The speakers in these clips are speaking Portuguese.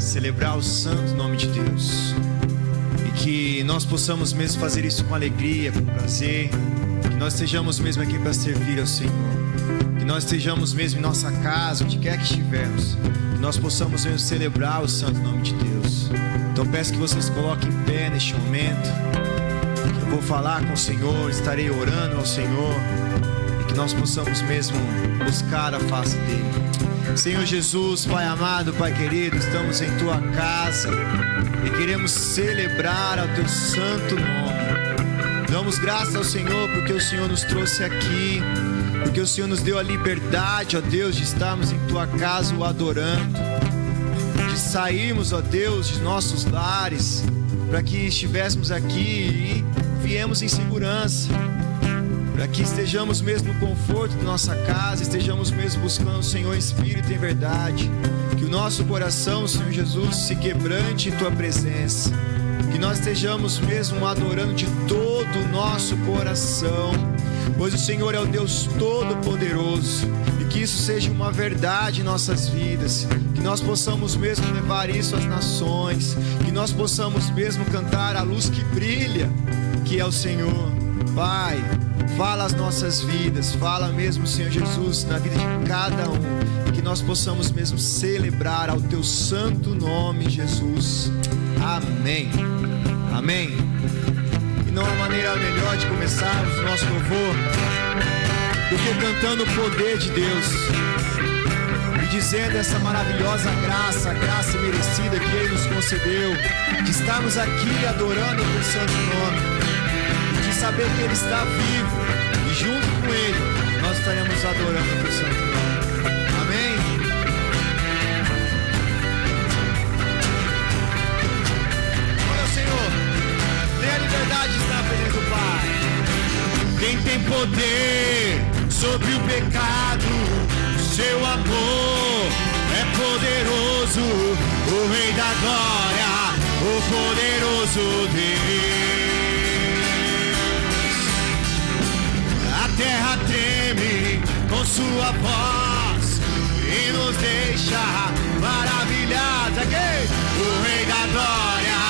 celebrar o santo nome de Deus. E que nós possamos mesmo fazer isso com alegria, com prazer. Que nós estejamos mesmo aqui para servir ao Senhor. Que nós estejamos mesmo em nossa casa, onde quer que estivermos. Que nós possamos mesmo celebrar o santo nome de Deus. Então peço que vocês coloquem em pé neste momento. Que eu vou falar com o Senhor, estarei orando ao Senhor. E que nós possamos mesmo buscar a face dEle. Senhor Jesus, Pai amado, Pai querido, estamos em Tua casa e queremos celebrar ao Teu santo nome. Damos graças ao Senhor porque o Senhor nos trouxe aqui, porque o Senhor nos deu a liberdade, ó Deus, de estarmos em Tua casa o adorando, de sairmos, ó Deus, de nossos lares, para que estivéssemos aqui e viemos em segurança. Para que estejamos mesmo no conforto de nossa casa, estejamos mesmo buscando o Senhor em espírito e em verdade. Que o nosso coração, Senhor Jesus, se quebrante em Tua presença. Que nós estejamos mesmo adorando de todo o nosso coração, pois o Senhor é o Deus Todo-Poderoso. E que isso seja uma verdade em nossas vidas. Que nós possamos mesmo levar isso às nações. Que nós possamos mesmo cantar a luz que brilha, que é o Senhor. Pai, fala as nossas vidas, fala mesmo, Senhor Jesus, na vida de cada um, e que nós possamos mesmo celebrar ao Teu santo nome, Jesus. Amém. Amém. E não há maneira melhor de começarmos o nosso louvor do que cantando o poder de Deus e dizendo essa maravilhosa graça, a graça merecida que Ele nos concedeu, de estarmos aqui adorando o Teu santo nome. Saber que Ele está vivo e junto com Ele nós estaremos adorando o Teu santo nome. Amém? Olha, Senhor, tenha liberdade de estar na presença do Pai. Quem tem poder sobre o pecado, o Seu amor é poderoso, o Rei da glória, o poderoso Deus. A terra treme com Sua voz e nos deixa maravilhados. Aqui, o Rei da glória,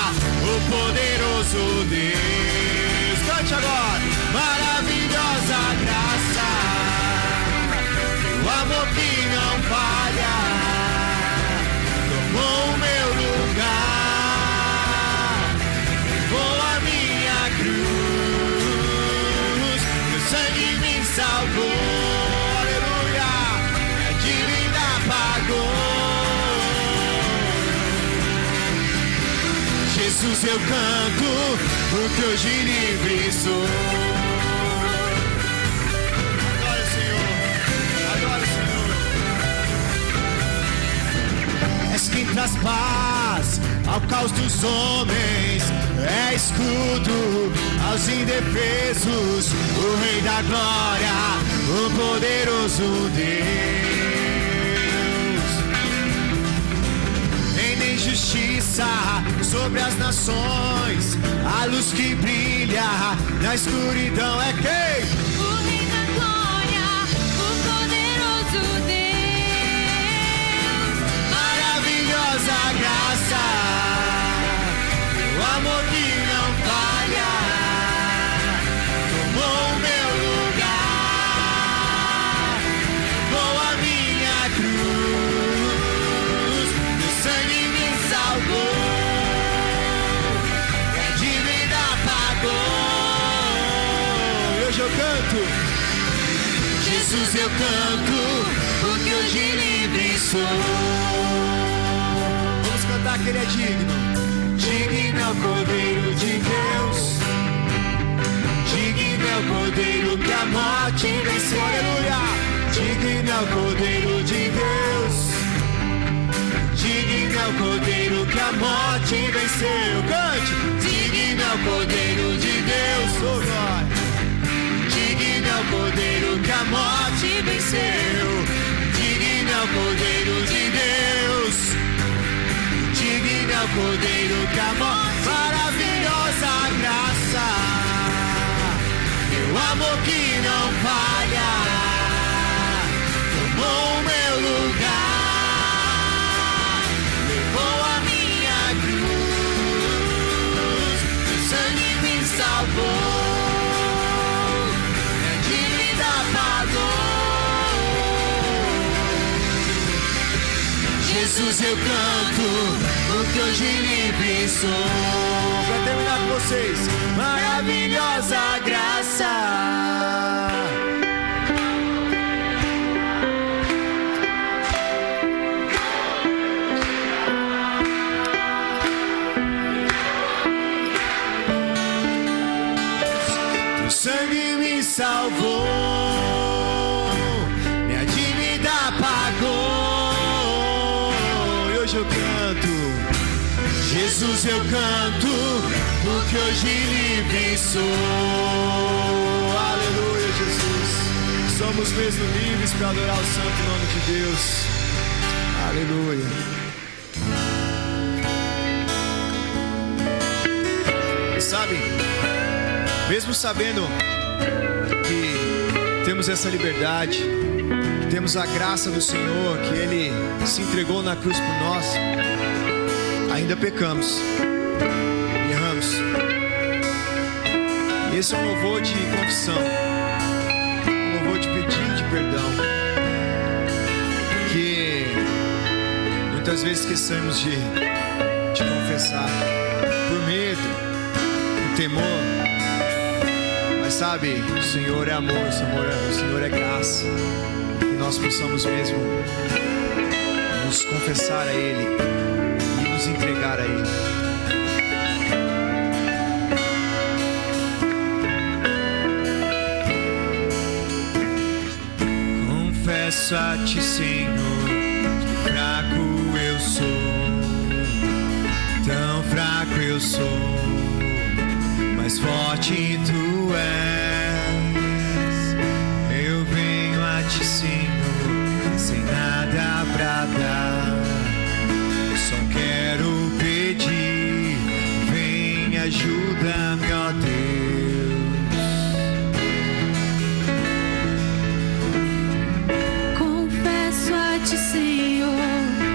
o poderoso Deus. Cante agora. Maravilhosa graça, o amor que não falha, tomou o meu lugar, levou a minha cruz, meu sangue me salvou, aleluia, a dívida pagou. Jesus, eu canto, porque hoje livre sou. Adore o Senhor, adore o Senhor. És quem traz paz ao caos dos homens, é escudo aos indefesos, o Rei da glória, o poderoso Deus. Reina em justiça sobre as nações, a luz que brilha na escuridão é quem? O Rei da glória, o poderoso Deus. Maravilhosa graça, o amor que não falha, tomou o meu lugar, levou a minha cruz, meu sangue me salvou, a dívida pagou. Hoje eu canto, Jesus, eu canto, porque hoje livre sou. Vamos cantar que Ele é digno. Digno é o Cordeiro de Deus, digno é o Cordeiro que a morte venceu, aleluia. Digno é o Cordeiro de Deus, digno é o Cordeiro que a morte venceu. Cante! Digno é o Cordeiro de Deus, oh glória. Digno é o Cordeiro que a morte venceu. Digno é o Cordeiro de Deus, digno é o Cordeiro que a morte, maravilhosa graça, meu amor que não falha, tomou o meu lugar, levou a salvou, minha dívida pagou. Jesus, eu canto, porque hoje livre sou. Pra terminar com vocês, maravilhosa graça. Sangue me salvou, minha dívida pagou. E hoje eu canto, Jesus, eu canto, porque hoje livre sou. Aleluia, Jesus. Somos mesmo livres para adorar o santo nome de Deus. Aleluia. Sabe, mesmo sabendo que temos essa liberdade, que temos a graça do Senhor, que Ele se entregou na cruz por nós, ainda pecamos, erramos. E esse é um louvor de confissão, um louvor de pedido de perdão, que muitas vezes esquecemos de confessar, por medo, por temor. Sabe, o Senhor é amor, o Senhor é graça. Que nós possamos mesmo nos confessar a Ele e nos entregar a Ele. Confesso a Ti, Senhor, que fraco eu sou, tão fraco eu sou, mas forte Tu és. Eu venho a Ti, Senhor, sem nada pra dar, só quero pedir, vem, ajuda-me, ó Deus. Confesso a Ti, Senhor,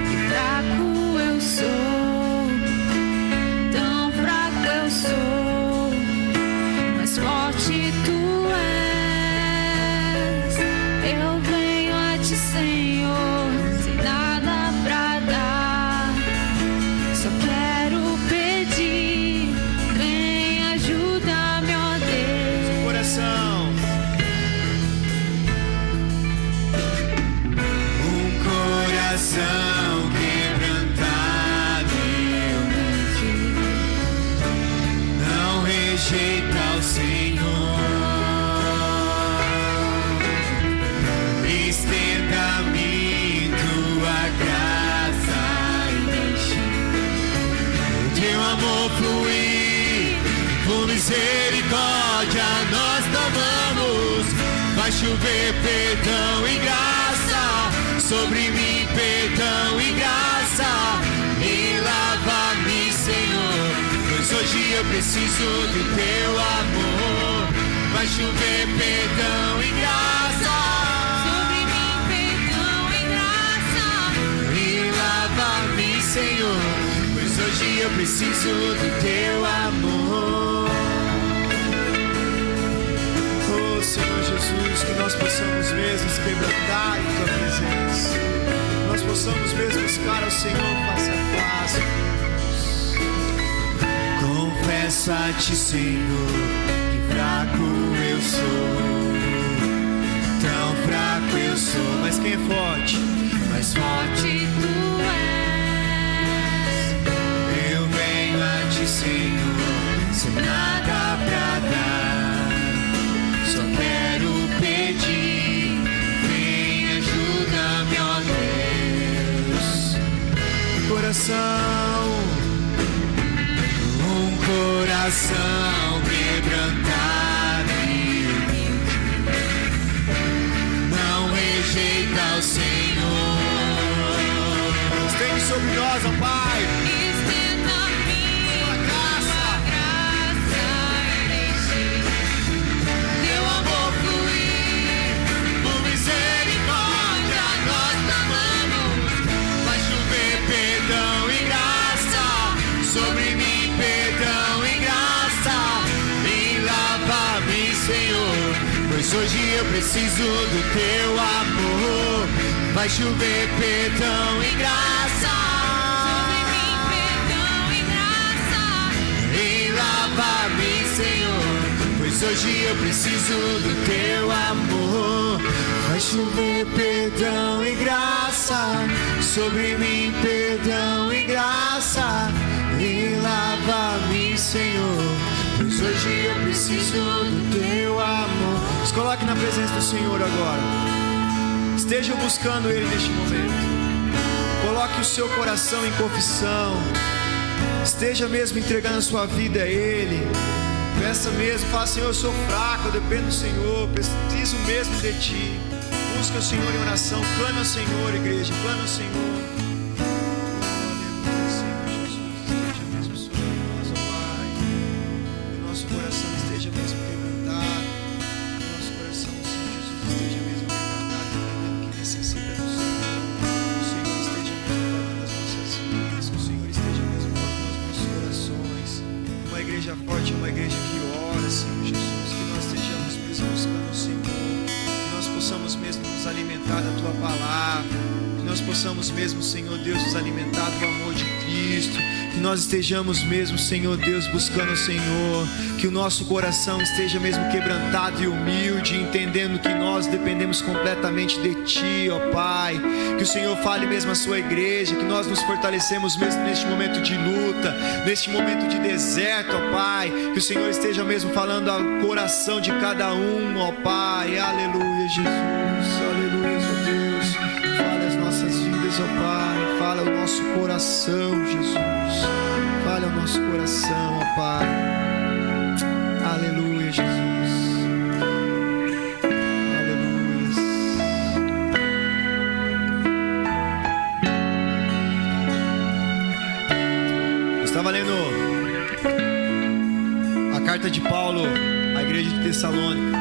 que fraco eu sou, tão fraco eu sou, mas forte Tu és. Eu venho a Ti, Senhor, sem nada pra dar, só quero pedir, vem, ajuda-me, ó Deus. Coração. Coração quebrantado e humilde, não rejeita o Senhor. Estenda-me Tua graça e deixe o Teu amor fluir. Por misericórdia nós clamamos, vai chover perdão e graça sobre mim, perdão e graça. Me lava-me, Senhor, pois hoje eu preciso do Teu amor. Vai chover perdão e graça Sobre mim, perdão e graça. Me lava-me, Senhor, pois hoje eu preciso do Teu amor. Oh Senhor Jesus, que nós possamos mesmo nos quebrantar em Tua presença, nós possamos mesmo buscar ao Senhor face a face. Confesso a Ti, Senhor, que fraco eu sou, tão fraco eu sou, mas quem é forte? Mais forte Tu és. eu venho a Ti, Senhor, sem nada pra dar, só quero pedir, vem, ajuda-me, ó Deus. Coração, coração quebrantado e humilde, não rejeita o Senhor. Estende sobre nós, ó Pai, Estenda-me Tua graça, e deixe Teu amor fluir. Por misericórdia nós clamamos, vai chover perdão e graça sobre mim, perdão e graça. Me hoje eu preciso do teu amor. Vai chover perdão e graça. Sobre mim, perdão e graça. E lava-me, Senhor, pois hoje eu preciso do teu amor. Vai chover perdão e graça. Sobre mim, perdão e graça. E lava-me, Senhor, pois hoje eu preciso do teu amor. Se coloque na presença do Senhor agora. Esteja buscando Ele neste momento. Coloque o seu coração em confissão. Esteja mesmo entregando a sua vida a Ele. Peça mesmo, fala: Senhor, eu sou fraco, eu dependo do Senhor, preciso mesmo de Ti. Busca o Senhor em oração, clama ao Senhor, igreja, clama ao Senhor. Forte, uma igreja que ora, Senhor Jesus, que nós estejamos mesmo buscando o Senhor, que nós possamos mesmo nos alimentar da Tua palavra, que nós possamos mesmo, Senhor Deus, nos alimentar do amor de Cristo, que nós estejamos mesmo, Senhor Deus, buscando o Senhor, que o nosso coração esteja mesmo quebrantado e humilde, entendendo que nós dependemos completamente de Ti, ó Pai, que o Senhor fale mesmo à Sua igreja, que nós nos fortalecemos mesmo neste momento de luta, neste momento de deserto, ó Pai, que o Senhor esteja mesmo falando ao coração de cada um, ó Pai, aleluia, Jesus, aleluia, ó Deus, fale as nossas vidas, ó Pai, fala o nosso coração, Jesus, fale ao nosso coração, ó Pai, aleluia, Jesus, aleluia. Eu estava lendo a carta de Paulo à igreja de Tessalônica,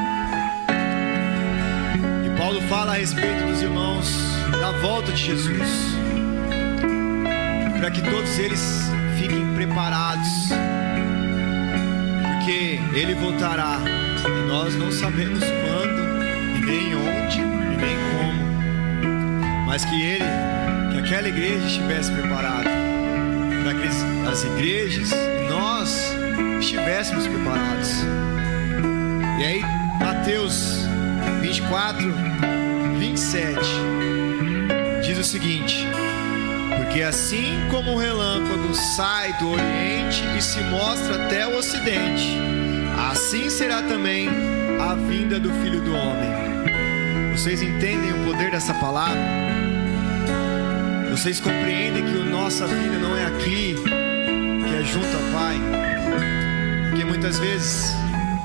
e Paulo fala a respeito dos irmãos da volta de Jesus, para que todos eles fiquem preparados, porque Ele voltará e nós não sabemos quando, e nem onde, e nem como, mas que aquela igreja estivesse preparada, para que as igrejas e nós estivéssemos preparados. E aí Mateus 24:27 diz o seguinte: porque assim como o relâmpago sai do Oriente e se mostra até o Ocidente, assim será também a vinda do Filho do Homem. Vocês entendem o poder dessa palavra? Vocês compreendem que a nossa vida não é aqui, que é junto ao Pai? Porque muitas vezes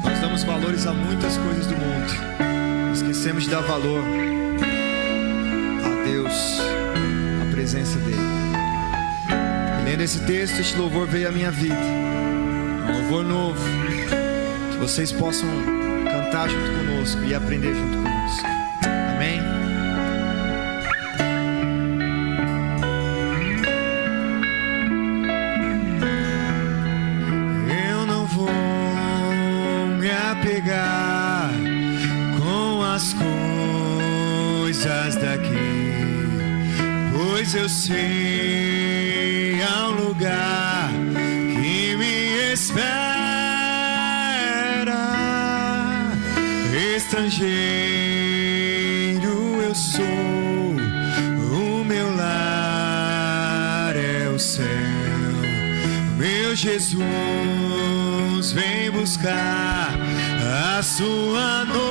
nós damos valores a muitas coisas do mundo, esquecemos de dar valor a Deus, a presença dEle. E lendo esse texto, este louvor veio à minha vida, um louvor novo, que vocês possam cantar junto conosco e aprender junto conosco. Amém? Eu não vou me apegar com as coisas daqui, pois eu sei há um lugar que me espera. Estrangeiro eu sou, o meu lar é o céu. Meu Jesus vem buscar a sua noiva.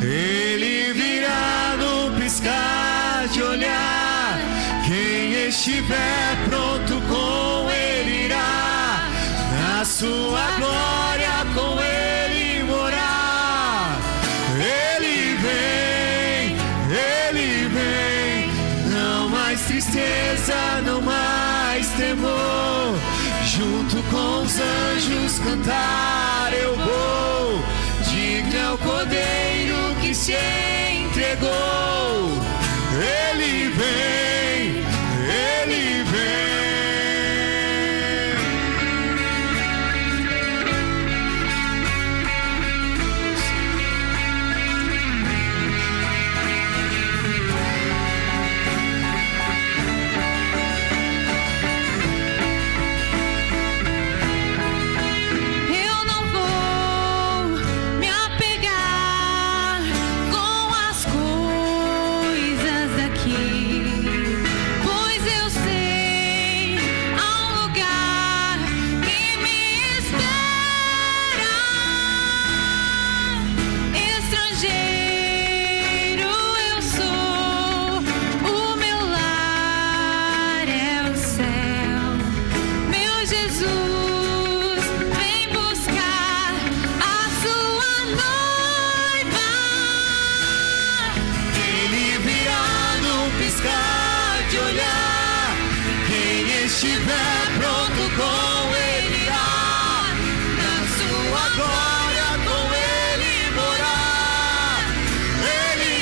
Ele virá no piscar de olhar. Quem estiver pronto com Ele irá, na sua glória com Ele morar. Ele vem, não mais tristeza, não mais temor. Junto com os anjos cantar eu vou. Digno é o Cordeiro que se entregou. Ele vem, Ele vem. estiver pronto, com Ele há, na sua glória com Ele morar. Ele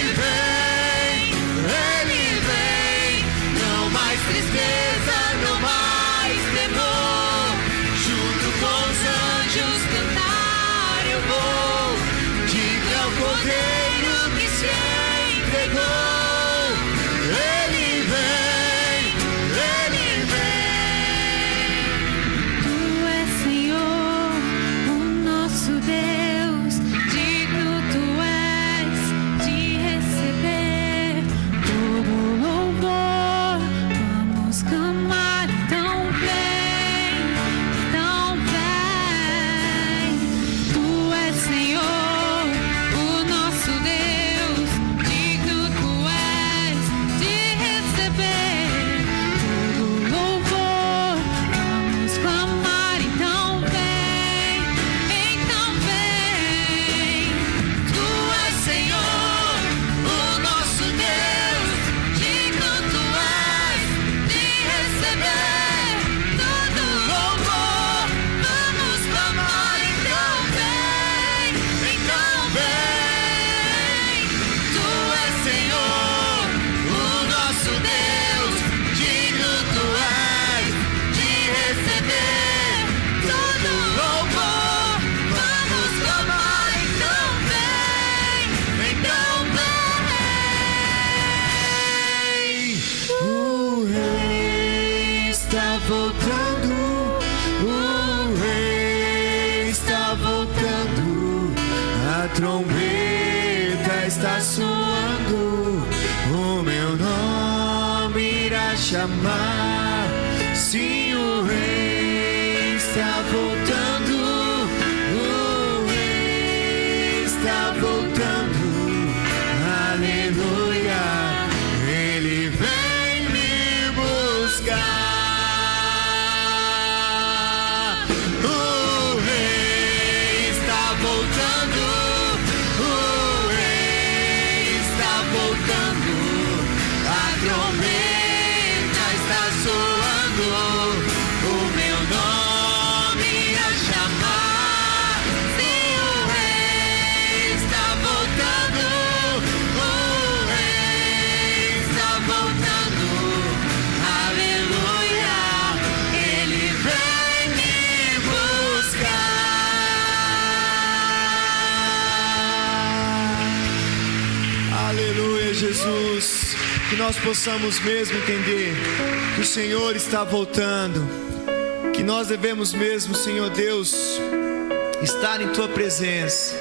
vem, não mais tristeza, não mais temor. Junto com os anjos cantar eu vou, diga ao Cordeiro que se entregou. Ele vem, Tu és Senhor, o nosso Deus, digno tu és de receber todo louvor. Vamos clamar, então vem, então vem. Tu és Senhor, o nosso Deus, digno tu és de receber todo louvor. Vamos clamar, então vem, então vem. Tu és Senhor, o nosso Deus, digno tu és de receber todo louvor. Vamos clamar, então vem, então vem. Tu és Senhor, o nosso Deus, digno tu és de receber todo louvor. Vamos clamar, então vem, então vem. O Rei está voltando, o Rei está voltando, a trombeta está soando, o meu nome irá chamar. Sim, o Rei está voltando, o Rei está voltando, aleluia, Ele vem me buscar. O Rei está voltando, o Rei está voltando, a trombeta está soando, o meu nome irá chamar. Sim, o Rei está voltando, o Rei está voltando, aleluia, Ele vem me buscar. Aleluia, Jesus. Que nós possamos mesmo entender que o Senhor está voltando, que nós devemos mesmo, Senhor Deus, estar em Tua presença,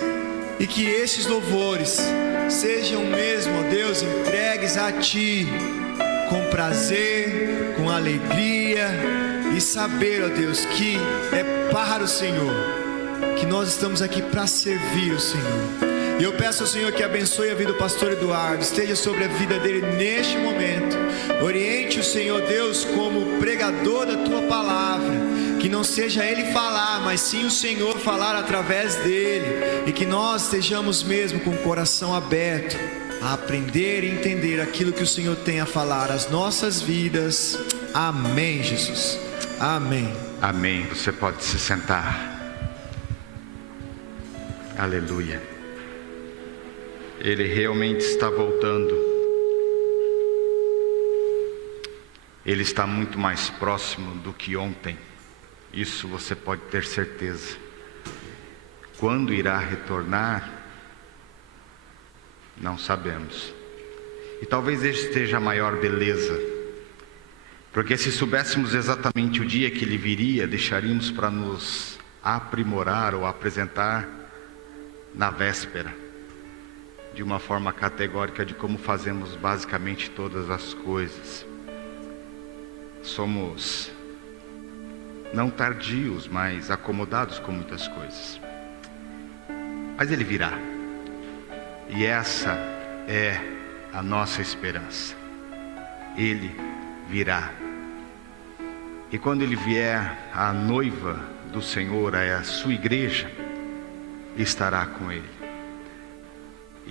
e que estes louvores sejam mesmo, ó Deus, entregues a Ti com prazer, com alegria, e saber, ó Deus, que é para o Senhor, que nós estamos aqui para servir o Senhor. E eu peço ao Senhor que abençoe a vida do pastor Eduardo, esteja sobre a vida dele neste momento. Oriente o Senhor Deus como pregador da Tua palavra, que não seja ele falar, mas sim o Senhor falar através dele, e que nós estejamos mesmo com o coração aberto a aprender e entender aquilo que o Senhor tem a falar às nossas vidas. Amém, Jesus. Amém. Amém. Você pode se sentar. Aleluia. Ele realmente está voltando. Ele está muito mais próximo do que ontem. Isso você pode ter certeza. Quando irá retornar, não sabemos. E talvez este esteja a maior beleza, porque se soubéssemos exatamente o dia que ele viria, deixaríamos para nos aprimorar ou apresentar na véspera, de uma forma categórica, de como fazemos basicamente todas as coisas. Somos não tardios, mas acomodados com muitas coisas. Mas ele virá, e essa é a nossa esperança. Ele virá, e quando ele vier, a noiva do Senhor, a sua igreja, estará com ele.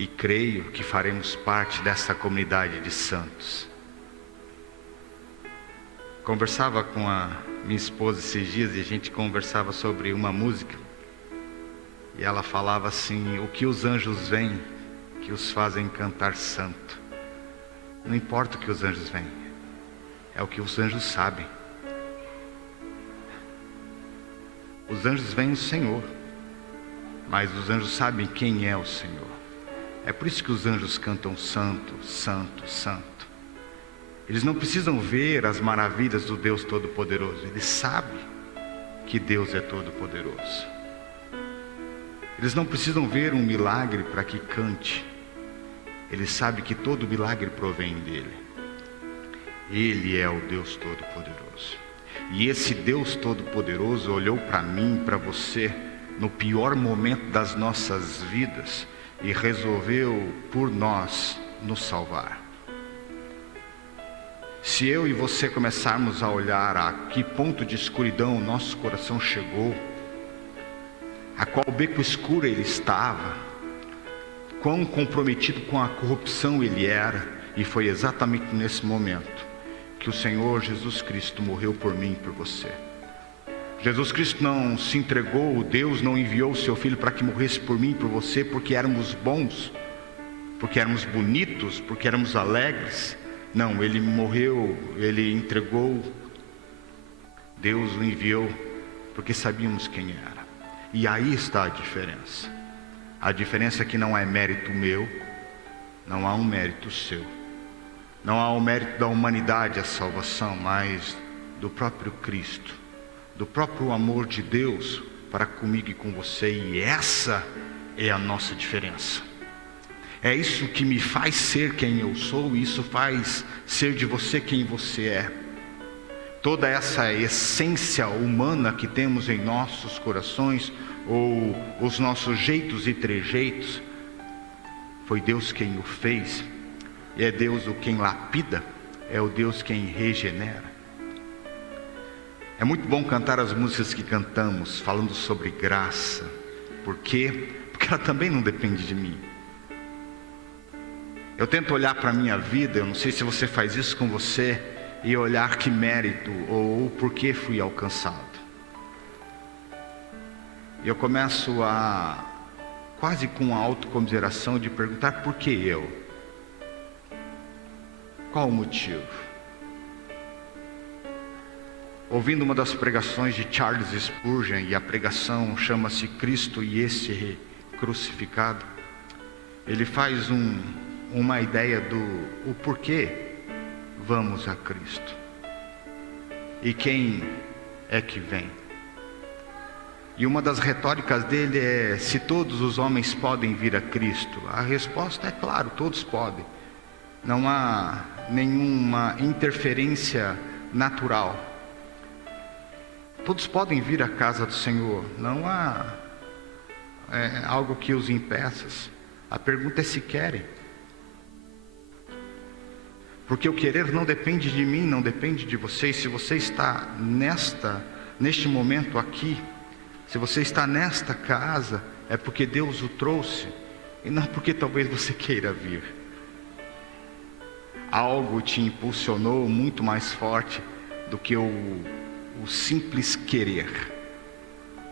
E creio que faremos parte dessa comunidade de santos. Conversava com a minha esposa esses dias e a gente conversava sobre uma música. E ela falava assim: o que os anjos veem, que os fazem cantar santo. Não importa o que os anjos veem, é o que os anjos sabem. Os anjos veem o Senhor, mas os anjos sabem quem é o Senhor. É por isso que os anjos cantam santo, santo, santo. Eles não precisam ver as maravilhas do Deus Todo-Poderoso. Eles sabem que Deus é Todo-Poderoso. Eles não precisam ver um milagre para que cante. Eles sabem que todo milagre provém dele. Ele é o Deus Todo-Poderoso. E esse Deus Todo-Poderoso olhou para mim, para você, no pior momento das nossas vidas e resolveu por nós nos salvar. Se eu e você começarmos a olhar a que ponto de escuridão o nosso coração chegou, a qual beco escuro ele estava, quão comprometido com a corrupção ele era, e foi exatamente nesse momento que o Senhor Jesus Cristo morreu por mim e por você. Jesus Cristo não se entregou, Deus não enviou o seu Filho para que morresse por mim e por você, porque éramos bons, porque éramos bonitos, porque éramos alegres. Não, Ele morreu, Ele entregou, Deus o enviou, porque sabíamos quem era. E aí está a diferença. A diferença é que não é mérito meu, não há um mérito seu. Não há o mérito da humanidade a salvação, mas do próprio Cristo, do próprio amor de Deus para comigo e com você. E essa é a nossa diferença. É isso que me faz ser quem eu sou, e isso faz ser de você quem você é. Toda essa essência humana que temos em nossos corações, ou os nossos jeitos e trejeitos, foi Deus quem o fez. E é Deus o quem lapida, é o Deus quem regenera. É muito bom cantar as músicas que cantamos, falando sobre graça. Por quê? Porque ela também não depende de mim. Eu tento olhar para a minha vida, eu não sei se você faz isso com você, e olhar que mérito ou por que fui alcançado. E eu começo a, quase com a autocomiseração, de perguntar: por que eu? Qual o motivo? Ouvindo uma das pregações de Charles Spurgeon, e a pregação chama-se Cristo e esse crucificado, ele faz uma ideia do o porquê vamos a Cristo e quem é que vem. E uma das retóricas dele é: se todos os homens podem vir a Cristo? A resposta é claro, todos podem. Não há nenhuma interferência natural. Todos podem vir à casa do Senhor. Não há algo que os impeça. A pergunta é se querem. Porque o querer não depende de mim, não depende de você. E se você está neste momento aqui, se você está nesta casa, é porque Deus o trouxe, e não porque talvez você queira vir. Algo te impulsionou muito mais forte do que o simples querer.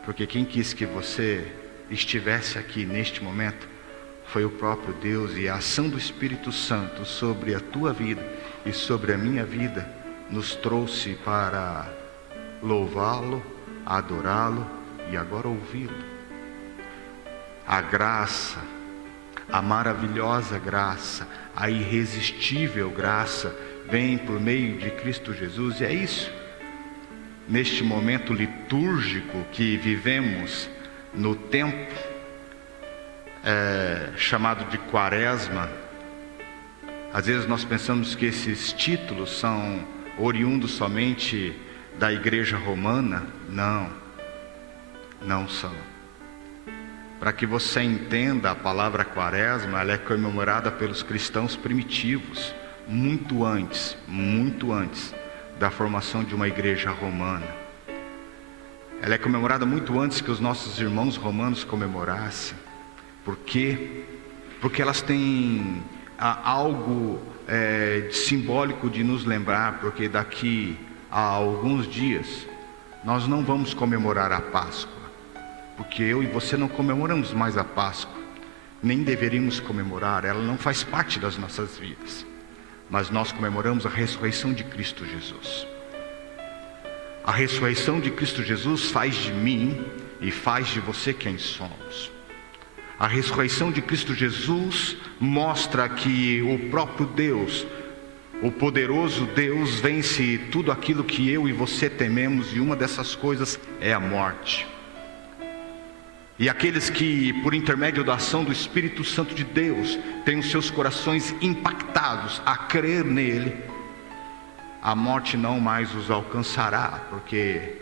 Porque quem quis que você estivesse aqui neste momento foi o próprio Deus, e a ação do Espírito Santo sobre a tua vida e sobre a minha vida nos trouxe para louvá-lo, adorá-lo e agora ouvi-lo. A graça, a maravilhosa graça, a irresistível graça vem por meio de Cristo Jesus. E é isso, neste momento litúrgico que vivemos no tempo chamado de Quaresma. Às vezes nós pensamos que esses títulos são oriundos somente da Igreja Romana. Não são. Para que você entenda, a palavra Quaresma, ela é comemorada pelos cristãos primitivos, muito antes da formação de uma igreja romana. Ela é comemorada muito antes que os nossos irmãos romanos comemorassem. Por quê? Porque elas têm algo simbólico de nos lembrar, porque daqui há alguns dias, nós não vamos comemorar a Páscoa, porque eu e você não comemoramos mais a Páscoa, nem deveríamos comemorar, ela não faz parte das nossas vidas, mas nós comemoramos a ressurreição de Cristo Jesus. A ressurreição de Cristo Jesus faz de mim e faz de você quem somos. A ressurreição de Cristo Jesus mostra que o próprio Deus, o poderoso Deus, vence tudo aquilo que eu e você tememos, e uma dessas coisas é a morte. E aqueles que, por intermédio da ação do Espírito Santo de Deus, têm os seus corações impactados a crer nele, a morte não mais os alcançará, porque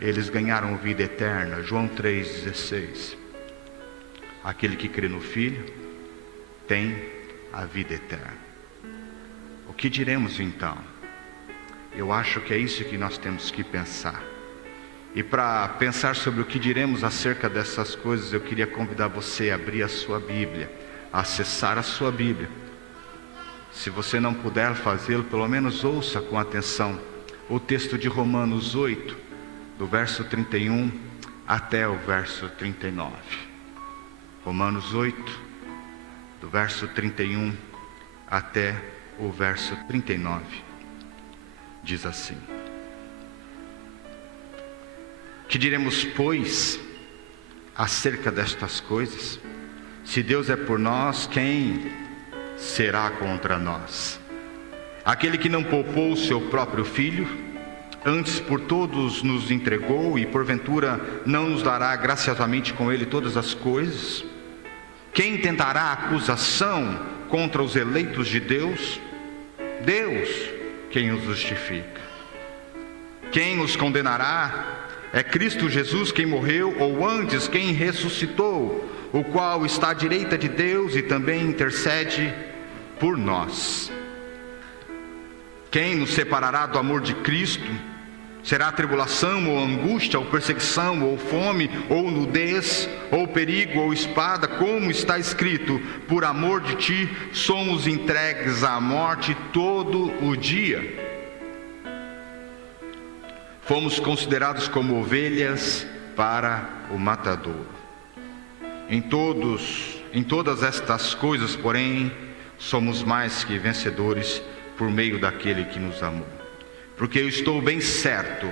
eles ganharam vida eterna. João 3,16. Aquele que crê no Filho tem a vida eterna. O que diremos então? Eu acho que é isso que nós temos que pensar. E para pensar sobre o que diremos acerca dessas coisas, eu queria convidar você a abrir a sua Bíblia, a acessar a sua Bíblia. Se você não puder fazê-lo, pelo menos ouça com atenção o texto de Romanos 8, do verso 31 até o verso 39. Romanos 8, do verso 31 até o verso 39, diz assim: Que diremos, pois, acerca destas coisas? Se Deus é por nós, quem será contra nós? Aquele que não poupou o seu próprio Filho, antes por todos nos entregou, e porventura não nos dará graciosamente com ele todas as coisas? Quem tentará acusação contra os eleitos de Deus? Deus quem os justifica. Quem os condenará? É Cristo Jesus quem morreu, ou antes quem ressuscitou, o qual está à direita de Deus e também intercede por nós. Quem nos separará do amor de Cristo? Será tribulação, ou angústia, ou perseguição, ou fome, ou nudez, ou perigo, ou espada? Como está escrito: por amor de ti somos entregues à morte todo o dia. Fomos considerados como ovelhas para o matador. Em todas estas coisas, porém, somos mais que vencedores por meio daquele que nos amou. Porque eu estou bem certo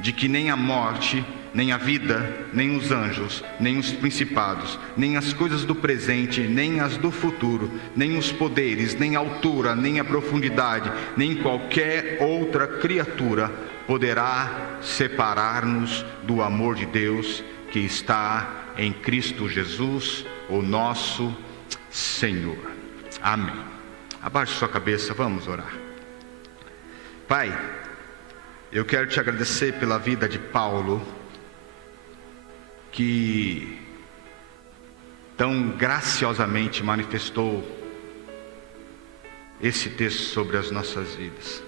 de que nem a morte, nem a vida, nem os anjos, nem os principados, nem as coisas do presente, nem as do futuro, nem os poderes, nem a altura, nem a profundidade, nem qualquer outra criatura poderá separar-nos do amor de Deus que está em Cristo Jesus, o nosso Senhor. Amém. Abaixe sua cabeça, vamos orar. Pai, eu quero te agradecer pela vida de Paulo, que tão graciosamente manifestou esse texto sobre as nossas vidas.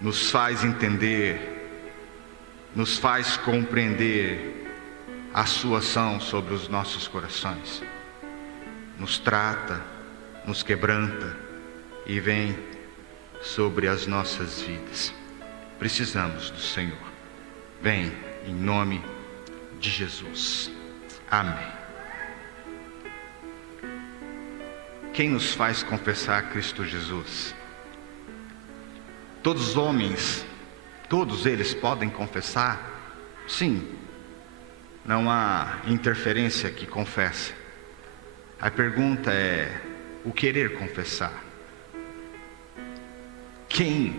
Nos faz entender, nos faz compreender a sua ação sobre os nossos corações. Nos trata, nos quebranta e vem sobre as nossas vidas. Precisamos do Senhor. Vem em nome de Jesus. Amém. Quem nos faz confessar Cristo Jesus? Todos os homens, todos eles podem confessar? Sim. Não há interferência que confesse. A pergunta é o querer confessar. Quem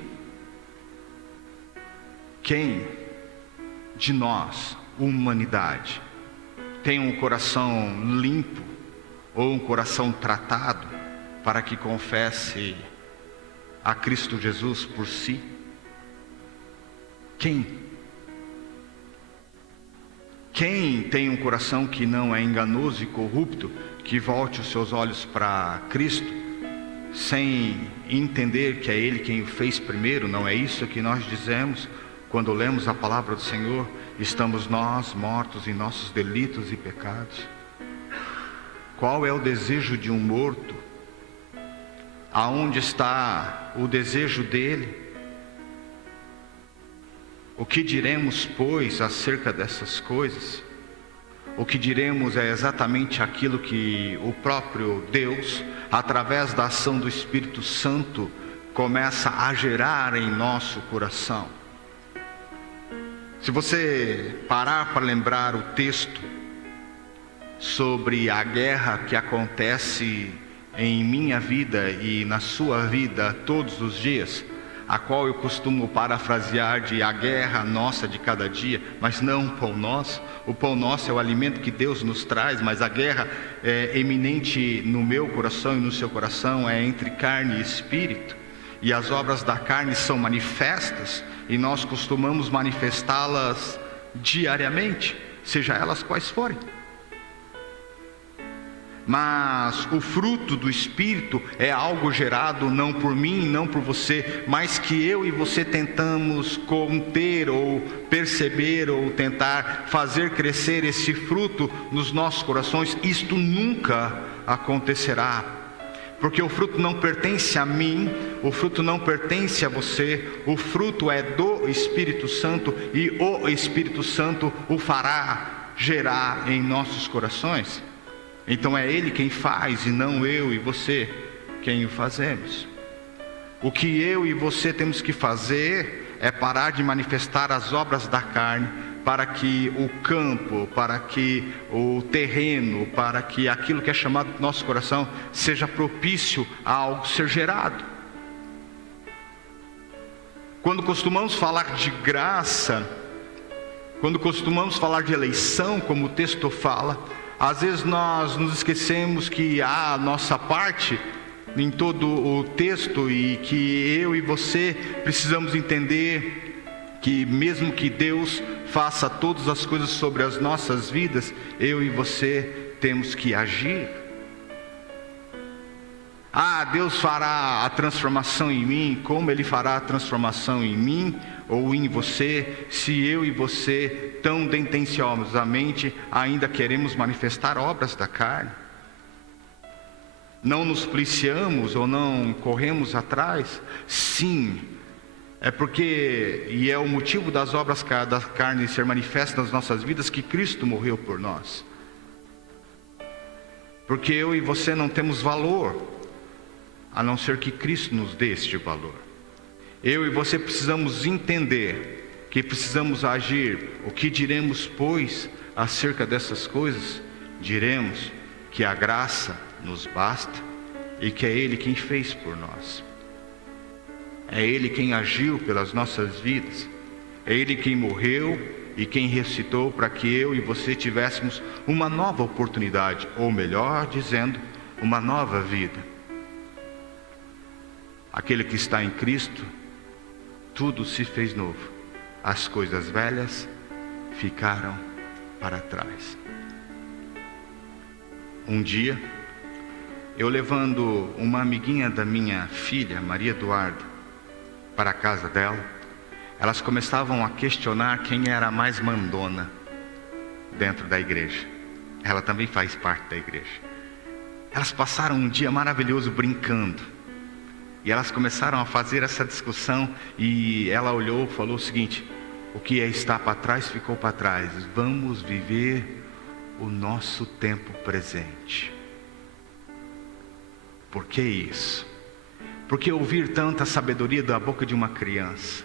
de nós, humanidade, tem um coração limpo ou um coração tratado para que confesse a Cristo Jesus por si? Quem tem um coração que não é enganoso e corrupto, que volte os seus olhos para Cristo, sem entender que é Ele quem o fez primeiro? Não é isso que nós dizemos quando lemos a palavra do Senhor? Estamos nós mortos em nossos delitos e pecados. Qual é o desejo de um morto? Aonde está o desejo dele? O que diremos, pois, acerca dessas coisas? O que diremos é exatamente aquilo que o próprio Deus, através da ação do Espírito Santo, começa a gerar em nosso coração. Se você parar para lembrar o texto sobre a guerra que acontece em minha vida e na sua vida todos os dias, a qual eu costumo parafrasear de a guerra nossa de cada dia, mas não o pão nosso. O pão nosso é o alimento que Deus nos traz, mas a guerra é eminente no meu coração e no seu coração, é entre carne e espírito. E as obras da carne são manifestas, e nós costumamos manifestá-las diariamente, seja elas quais forem. Mas o fruto do Espírito é algo gerado não por mim, não por você, mas que eu e você tentamos conter ou perceber ou tentar fazer crescer esse fruto nos nossos corações. Isto nunca acontecerá, porque o fruto não pertence a mim, o fruto não pertence a você, o fruto é do Espírito Santo, e o Espírito Santo o fará gerar em nossos corações. Então é Ele quem faz e não eu e você quem o fazemos. O que eu e você temos que fazer é parar de manifestar as obras da carne, para que o campo, para que o terreno, para que aquilo que é chamado do nosso coração seja propício a algo ser gerado. Quando costumamos falar de graça, quando costumamos falar de eleição, como o texto fala, às vezes nós nos esquecemos que há a nossa parte em todo o texto, e que eu e você precisamos entender que mesmo que Deus faça todas as coisas sobre as nossas vidas, eu e você temos que agir. Deus fará a transformação em mim. Como Ele fará a transformação em mim ou em você, se eu e você tão intencionosamente ainda queremos manifestar obras da carne? Não nos policiamos ou não corremos atrás? Sim, é porque, e é o motivo das obras da carne ser manifestas nas nossas vidas, que Cristo morreu por nós. Porque eu e você não temos valor, a não ser que Cristo nos dê este valor. Eu e você precisamos entender que precisamos agir. O que diremos, pois, acerca dessas coisas? Diremos que a graça nos basta e que é Ele quem fez por nós. É Ele quem agiu pelas nossas vidas. É Ele quem morreu e quem ressuscitou para que eu e você tivéssemos uma nova oportunidade, ou melhor dizendo, uma nova vida. Aquele que está em Cristo, tudo se fez novo. As coisas velhas ficaram para trás. Um dia, eu levando uma amiguinha da minha filha, Maria Eduarda, para a casa dela, elas começavam a questionar quem era a mais mandona dentro da igreja. Ela também faz parte da igreja. Elas passaram um dia maravilhoso brincando. E elas começaram a fazer essa discussão, e ela olhou e falou o seguinte: o que está para trás ficou para trás, vamos viver o nosso tempo presente. Por que isso? Porque ouvir tanta sabedoria da boca de uma criança?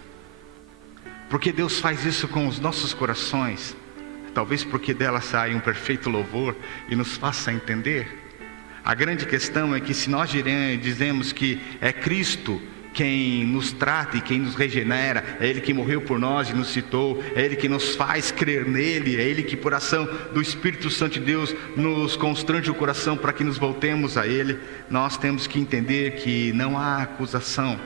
Porque Deus faz isso com os nossos corações? Talvez porque dela saia um perfeito louvor e nos faça entender. A grande questão é que se nós dizemos que é Cristo quem nos trata e quem nos regenera, é Ele que morreu por nós e nos citou, é Ele que nos faz crer nele, é Ele que por ação do Espírito Santo de Deus nos constrange o coração para que nos voltemos a Ele, nós temos que entender que não há acusação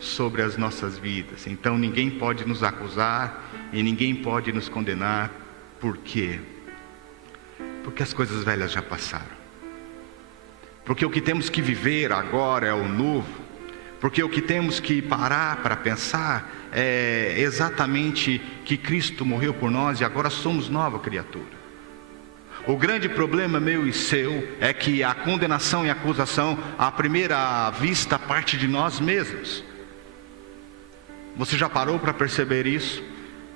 sobre as nossas vidas. Então ninguém pode nos acusar e ninguém pode nos condenar. Por quê? Porque as coisas velhas já passaram. Porque o que temos que viver agora é o novo. Porque o que temos que parar para pensar é exatamente que Cristo morreu por nós e agora somos nova criatura. O grande problema meu e seu é que a condenação e a acusação, à primeira vista, parte de nós mesmos. Você já parou para perceber isso?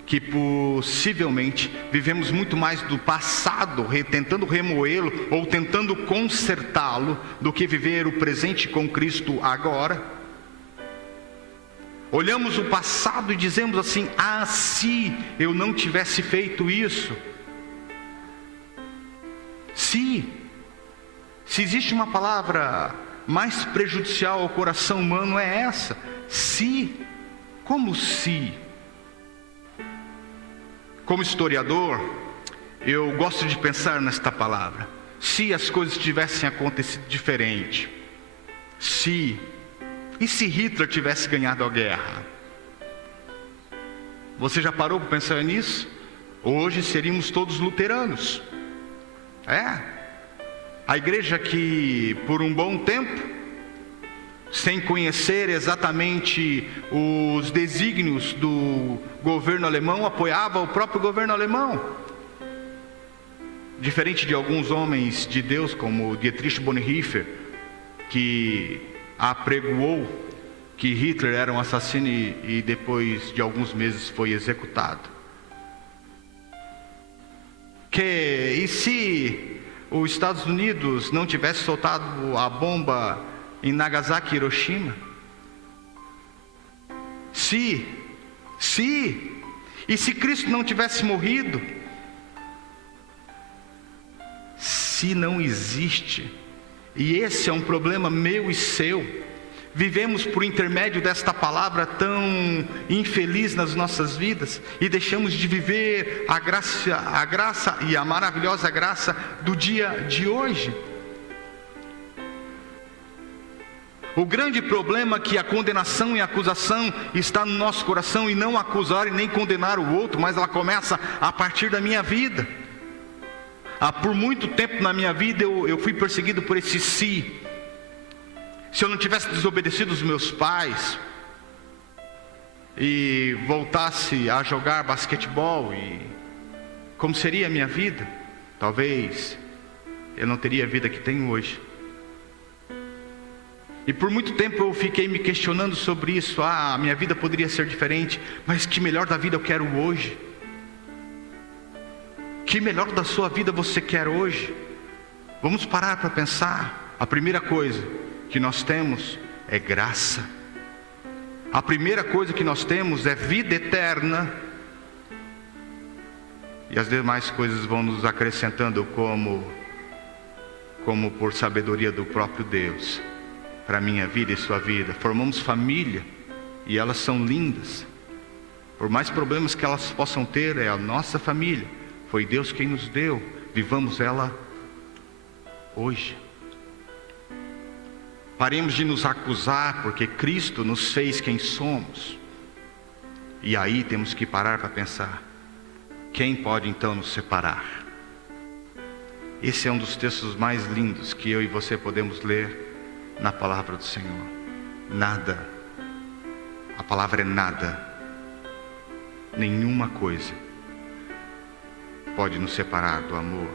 que possivelmente vivemos muito mais do passado, tentando remoê-lo ou tentando consertá-lo, do que viver o presente com Cristo agora. Olhamos o passado e dizemos assim: ah, se eu não tivesse feito isso. Se existe uma palavra mais prejudicial ao coração humano, é essa. Se. Como se? Como historiador, eu gosto de pensar nesta palavra. Se as coisas tivessem acontecido diferente. Se. E se Hitler tivesse ganhado a guerra? Você já parou para pensar nisso? Hoje seríamos todos luteranos. A igreja que por um bom tempo, sem conhecer exatamente os desígnios do governo alemão, apoiava o próprio governo alemão. Diferente de alguns homens de Deus, como Dietrich Bonhoeffer, que apregoou que Hitler era um assassino e depois de alguns meses foi executado. E se os Estados Unidos não tivesse soltado a bomba em Nagasaki e Hiroshima? E se Cristo não tivesse morrido? Se não existe. E esse é um problema meu e seu. Vivemos por intermédio desta palavra tão infeliz nas nossas vidas e deixamos de viver a graça e a maravilhosa graça do dia de hoje. O grande problema é que a condenação e a acusação está no nosso coração, e não acusar e nem condenar o outro, mas ela começa a partir da minha vida. Por muito tempo na minha vida eu fui perseguido por esse si. Se eu não tivesse desobedecido os meus pais e voltasse a jogar basquetebol, como seria a minha vida? Talvez eu não teria a vida que tenho hoje. E por muito tempo eu fiquei me questionando sobre isso. A minha vida poderia ser diferente, mas que melhor da vida eu quero hoje? Que melhor da sua vida você quer hoje? Vamos parar para pensar. A primeira coisa que nós temos é graça. A primeira coisa que nós temos é vida eterna. E as demais coisas vão nos acrescentando como por sabedoria do próprio Deus, para a minha vida e sua vida. Formamos família e elas são lindas. Por mais problemas que elas possam ter, é a nossa família. Foi Deus quem nos deu. Vivamos ela hoje. Paremos de nos acusar, porque Cristo nos fez quem somos. E aí temos que parar para pensar: quem pode então nos separar? Esse é um dos textos mais lindos que eu e você podemos ler na palavra do Senhor. Nada. A palavra é nada. Nenhuma coisa pode nos separar do amor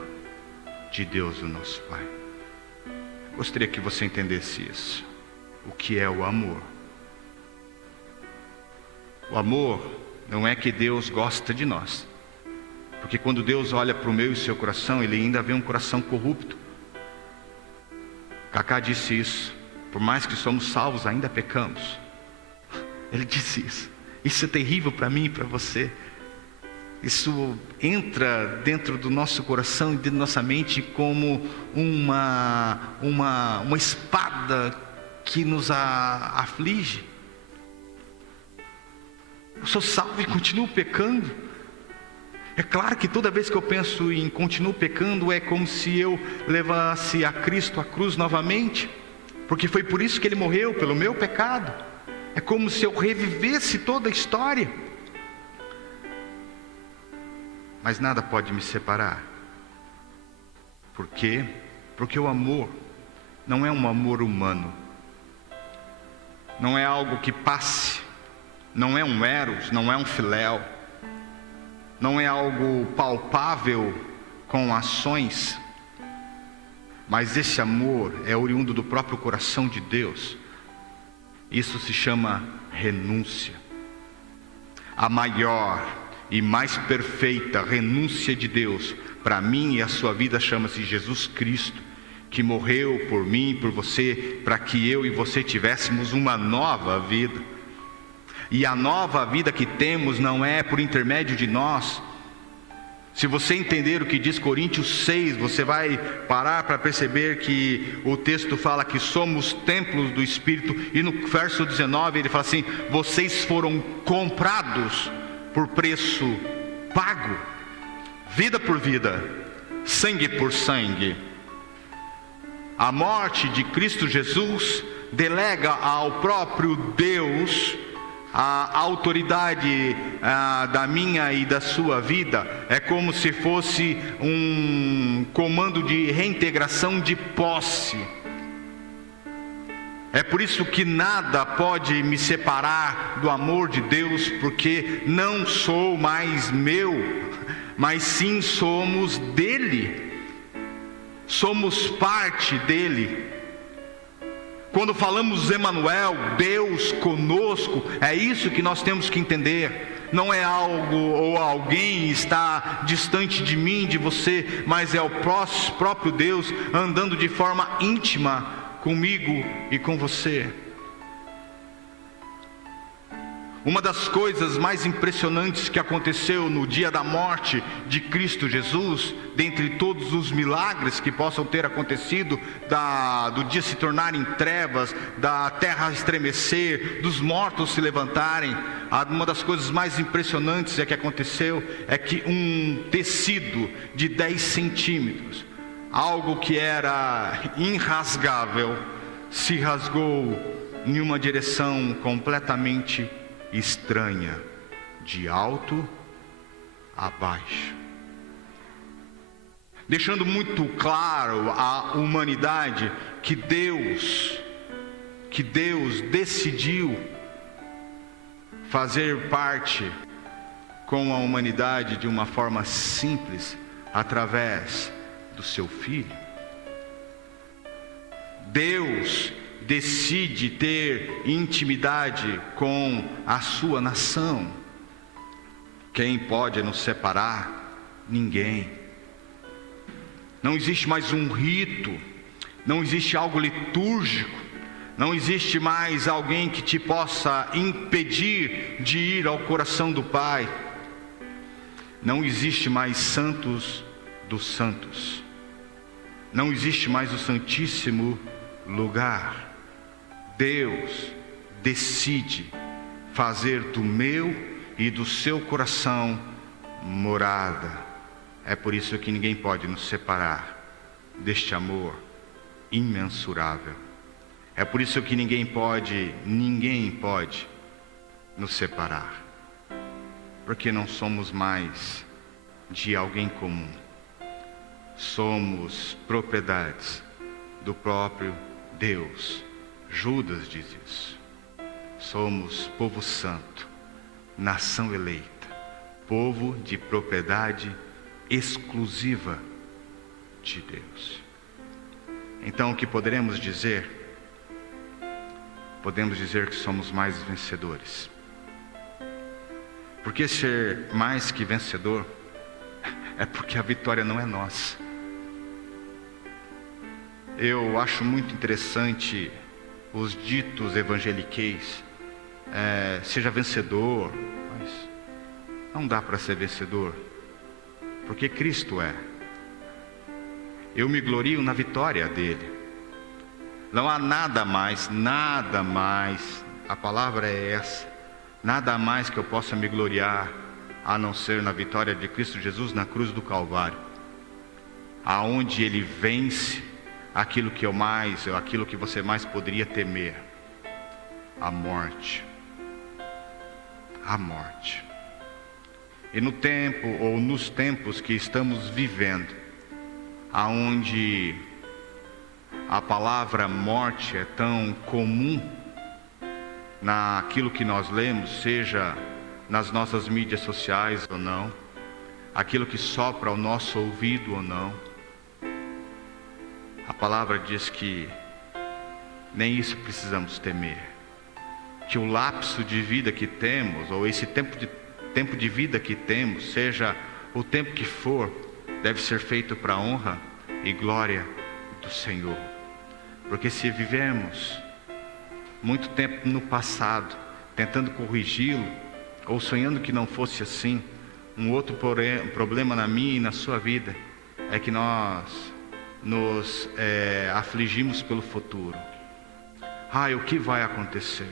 de Deus, o nosso Pai. Gostaria que você entendesse isso. O que é o amor? O amor não é que Deus gosta de nós, porque quando Deus olha para o meu e o seu coração, Ele ainda vê um coração corrupto. Cacá disse isso: por mais que somos salvos, ainda pecamos. Ele disse isso. Isso é terrível para mim e para você. Isso entra dentro do nosso coração e dentro da nossa mente como uma espada que nos aflige. Eu sou salvo e continuo pecando. É claro que toda vez que eu penso em continuo pecando, é como se eu levasse a Cristo à cruz novamente, porque foi por isso que Ele morreu, pelo meu pecado. É como se eu revivesse toda a história. Mas nada pode me separar. Por quê? Porque o amor não é um amor humano. Não é algo que passe. Não é um eros, não é um filéu. Não é algo palpável com ações. Mas esse amor é oriundo do próprio coração de Deus. Isso se chama renúncia. A maior e mais perfeita renúncia de Deus para mim e a sua vida chama-se Jesus Cristo, que morreu por mim e por você, para que eu e você tivéssemos uma nova vida. E a nova vida que temos não é por intermédio de nós. Se você entender o que diz Coríntios 6, você vai parar para perceber que o texto fala que somos templos do Espírito, e no verso 19 ele fala assim: vocês foram comprados por preço pago, vida por vida, sangue por sangue. A morte de Cristo Jesus delega ao próprio Deus a autoridade da minha e da sua vida. É como se fosse um comando de reintegração de posse. É por isso que nada pode me separar do amor de Deus, porque não sou mais meu, mas sim somos dele. Somos parte dele. Quando falamos Emanuel, Deus conosco, é isso que nós temos que entender. Não é algo ou alguém está distante de mim, de você, mas é o próprio Deus andando de forma íntima comigo e com você. Uma das coisas mais impressionantes que aconteceu no dia da morte de Cristo Jesus, dentre todos os milagres que possam ter acontecido, do dia se tornar em trevas, da terra estremecer, dos mortos se levantarem, uma das coisas mais impressionantes que aconteceu é que um tecido de 10 centímetros, algo que era irrasgável, se rasgou em uma direção completamente estranha, de alto a baixo, deixando muito claro à humanidade que Deus decidiu fazer parte com a humanidade de uma forma simples, através do seu Filho. Deus decide ter intimidade com a sua nação. Quem pode nos separar? Ninguém. Não existe mais um rito, não existe algo litúrgico, não existe mais alguém que te possa impedir de ir ao coração do Pai. Não existe mais santos dos santos, não existe mais o Santíssimo Lugar. Deus decide fazer do meu e do seu coração morada. É por isso que ninguém pode nos separar deste amor imensurável. É por isso que ninguém pode nos separar, porque não somos mais de alguém comum. Somos propriedades do próprio Deus. Judas diz isso. Somos povo santo, nação eleita, povo de propriedade exclusiva de Deus. Então o que poderemos dizer? Podemos dizer que somos mais vencedores. Porque ser mais que vencedor é porque a vitória não é nossa. Eu acho muito interessante os ditos evangeliqueis, seja vencedor, mas não dá para ser vencedor, porque Cristo é. Eu me glorio na vitória dele. Não há nada mais, a palavra é essa, nada mais que eu possa me gloriar, a não ser na vitória de Cristo Jesus na cruz do Calvário, aonde ele vence aquilo que você mais poderia temer, a morte. A morte. E no tempo, ou nos tempos que estamos vivendo, aonde a palavra morte é tão comum naquilo que nós lemos, seja nas nossas mídias sociais ou não, aquilo que sopra ao nosso ouvido ou não, a palavra diz que nem isso precisamos temer, que o lapso de vida que temos, ou esse tempo tempo de vida que temos, seja o tempo que for, deve ser feito para a honra e glória do Senhor. Porque se vivemos muito tempo no passado, tentando corrigi-lo, ou sonhando que não fosse assim, um outro problema na minha e na sua vida é que nós nos afligimos pelo futuro. O que vai acontecer?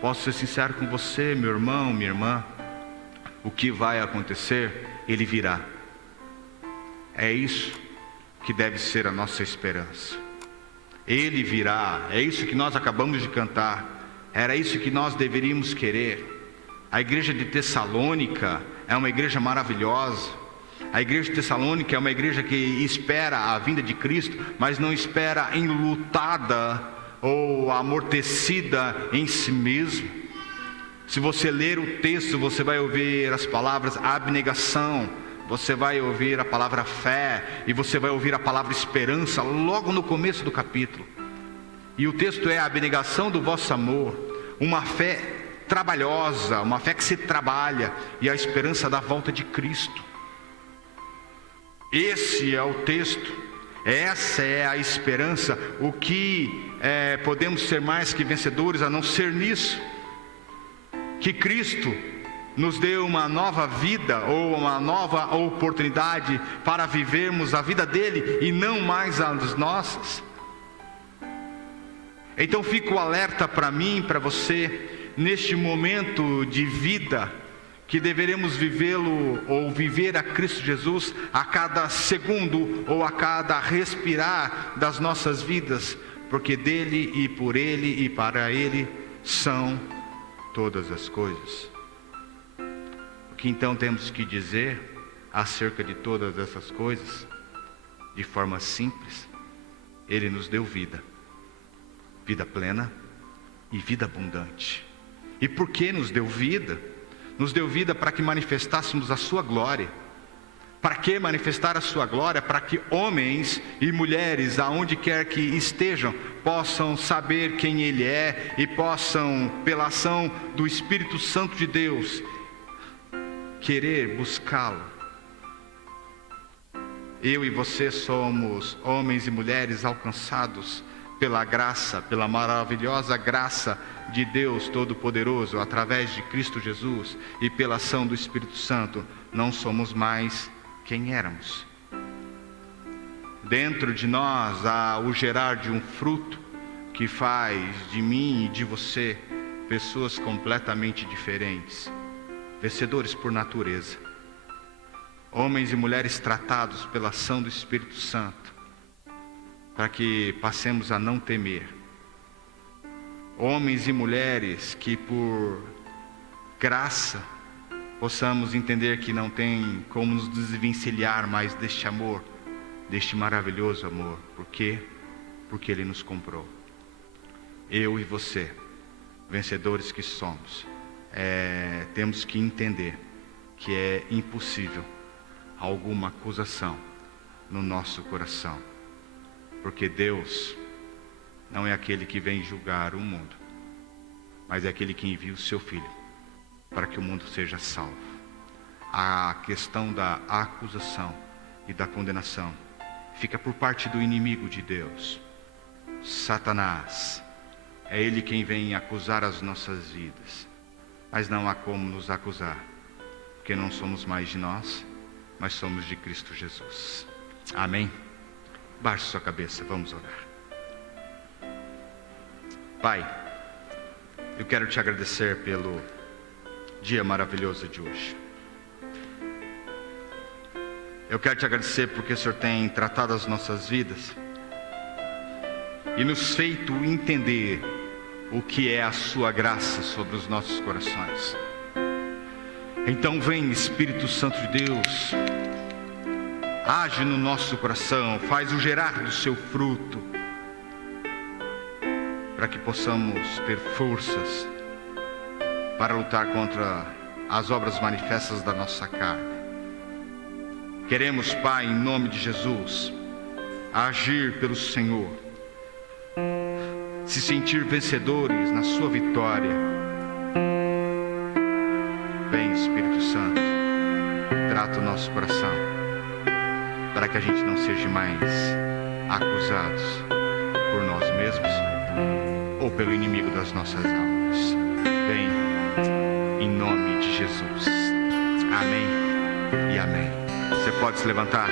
Posso ser sincero com você, meu irmão, minha irmã? O que vai acontecer, Ele virá. É isso que deve ser a nossa esperança. Ele virá, é isso que nós acabamos de cantar, era isso que nós deveríamos querer. A igreja de Tessalônica é uma igreja maravilhosa. A igreja de Tessalônica é uma igreja que espera a vinda de Cristo, mas não espera enlutada ou amortecida em si mesmo. Se você ler o texto, você vai ouvir as palavras abnegação, você vai ouvir a palavra fé, e você vai ouvir a palavra esperança logo no começo do capítulo. E o texto é a abnegação do vosso amor, uma fé trabalhosa, uma fé que se trabalha, e a esperança da volta de Cristo. Esse é o texto, essa é a esperança. O que podemos ser mais que vencedores a não ser nisso? Que Cristo nos deu uma nova vida, ou uma nova oportunidade para vivermos a vida dele e não mais as nossas. Então fica o alerta para mim, para você, neste momento de vida, que deveremos vivê-lo ou viver a Cristo Jesus a cada segundo ou a cada respirar das nossas vidas, porque dele e por ele e para ele são todas as coisas. O que então temos que dizer acerca de todas essas coisas? De forma simples, Ele nos deu vida, vida plena e vida abundante. E por que nos deu vida? Nos deu vida para que manifestássemos a sua glória. Para que manifestar a sua glória? Para que homens e mulheres, aonde quer que estejam, possam saber quem Ele é e possam, pela ação do Espírito Santo de Deus, querer buscá-lo. Eu e você somos homens e mulheres alcançados pela graça, pela maravilhosa graça de Deus Todo-Poderoso, através de Cristo Jesus e pela ação do Espírito Santo. Não somos mais quem éramos. Dentro de nós há o gerar de um fruto que faz de mim e de você pessoas completamente diferentes, vencedores por natureza, homens e mulheres tratados pela ação do Espírito Santo, para que passemos a não temer, homens e mulheres que por graça possamos entender que não tem como nos desvencilhar mais deste amor, deste maravilhoso amor. Por quê? Porque Ele nos comprou. Eu e você, vencedores que somos, temos que entender que é impossível alguma acusação no nosso coração, porque Deus não é aquele que vem julgar o mundo, mas é aquele que envia o seu Filho para que o mundo seja salvo. A questão da acusação e da condenação fica por parte do inimigo de Deus, Satanás. É ele quem vem acusar as nossas vidas, mas não há como nos acusar, porque não somos mais de nós, mas somos de Cristo Jesus. Amém? Baixe sua cabeça, vamos orar. Pai, eu quero te agradecer pelo dia maravilhoso de hoje. Eu quero te agradecer porque o Senhor tem tratado as nossas vidas e nos feito entender o que é a sua graça sobre os nossos corações. Então vem, Espírito Santo de Deus, age no nosso coração, faz o gerar do seu fruto, para que possamos ter forças para lutar contra as obras manifestas da nossa carne. Queremos, Pai, em nome de Jesus, agir pelo Senhor, se sentir vencedores na sua vitória. Vem, Espírito Santo, trata o nosso coração, para que a gente não seja mais acusados por nós mesmos ou pelo inimigo das nossas almas. Vem, em nome de Jesus. Amém e amém. Você pode se levantar?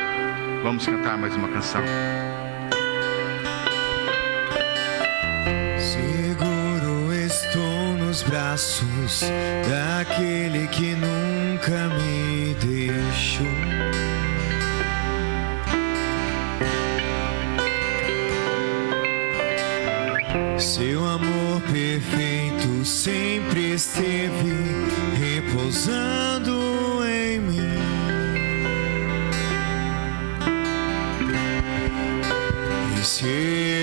Vamos cantar mais uma canção. Seguro estou nos braços daquele que nunca me deixou. Seu amor perfeito sempre esteve repousando em mim. E se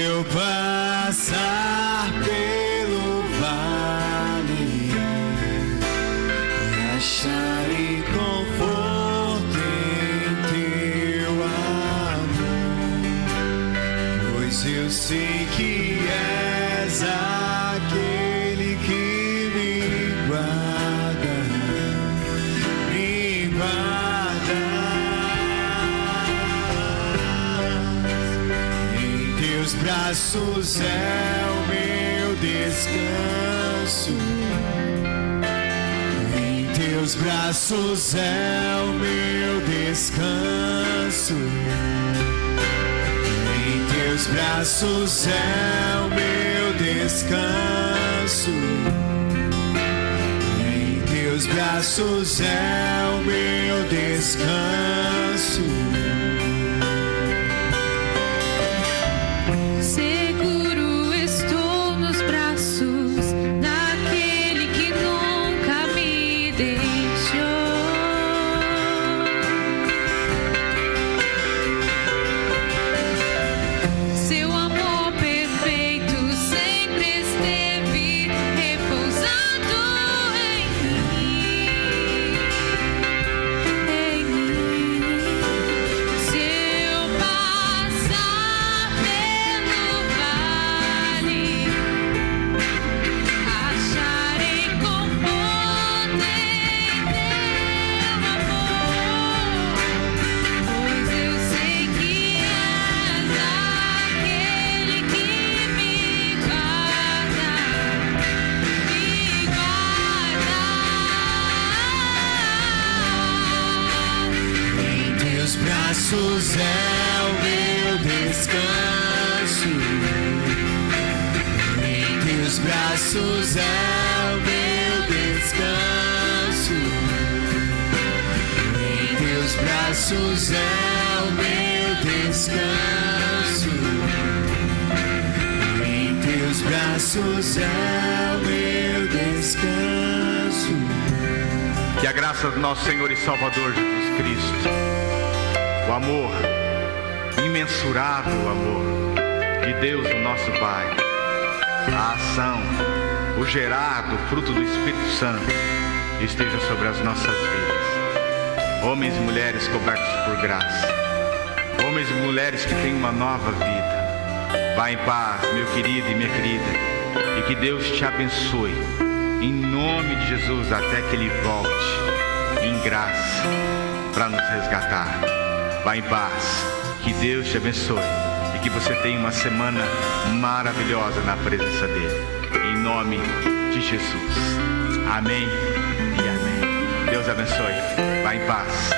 eu passar pelo vale, acharei conforto em teu amor, pois eu sei que és aquele que me guarda, me guarda. Em teus braços é o meu descanso, em teus braços é o meu descanso. Em teus braços é o meu descanso. Em teus braços é o meu descanso. Seguro estou nos braços daquele que nunca me deixou. Seu amor perfeito sempre esteve repousando em mim, em mim. Se eu passar pelo vale, acharei conforto em teu amor, pois eu sei que és aquele que me guarda, me guarda. Em teus braços é o meu descanso. Em teus braços é o meu descanso. Em teus braços é o meu descanso. Em teus braços é o meu descanso. Que a graça do nosso Senhor e Salvador Jesus Cristo, o amor, imensurável amor de Deus, o nosso Pai, a ação, o gerado, o fruto do Espírito Santo, esteja sobre as nossas vidas. Homens e mulheres cobertos por graça, homens e mulheres que têm uma nova vida. Vá em paz, meu querido e minha querida, e que Deus te abençoe, em nome de Jesus, até que Ele volte em graça para nos resgatar. Vá em paz, que Deus te abençoe e que você tenha uma semana maravilhosa na presença dEle, em nome de Jesus. Amém e amém. Deus abençoe. Vá em paz.